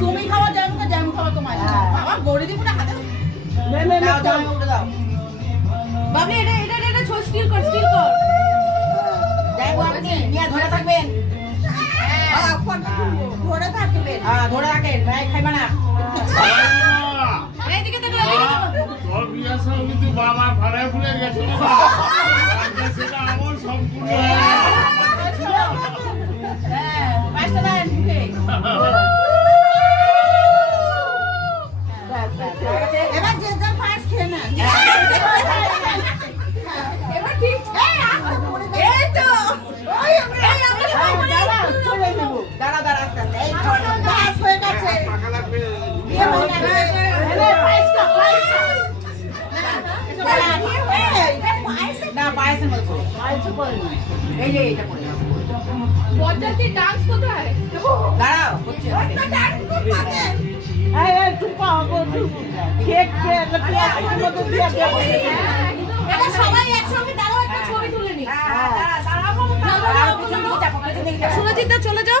তুমি খাওয়া যাবে না, যেমন খাওয়া তোমার বাবা গড়ি দিব না হাতে দাও দাও উঠে দাও বাবলি এটা স্টিল কর যাই আপনি নিয়ে ধরে থাকবেন ধরে থাকবেন ধরে রাখেন ভাই খাইবা না এইদিকে তো তোর বিয়া সব কিন্তু বাবা ভাড়া ফুলে গেছে সেটা আমার সম্পূর্ণ হ্যাঁ পাঁচটা দেন মুখে এবার যে যার পাঁচ খেয়ে না এবার ঠিক এই তো দাঁড়া আস্তে এই পাঁচ হয়ে গেছে টাকা লাগবে না পায়েসের মতো এই যে এইটা করে বজ্জাতি ডান্স কোথায় দাঁড়াও হচ্ছে এই তুই পাগল তুই কেক এটা সবাই একসঙ্গে দাঁড়াও একটা ছবি তুলে নি দাঁড়াও সুরজিৎ চলে যাও।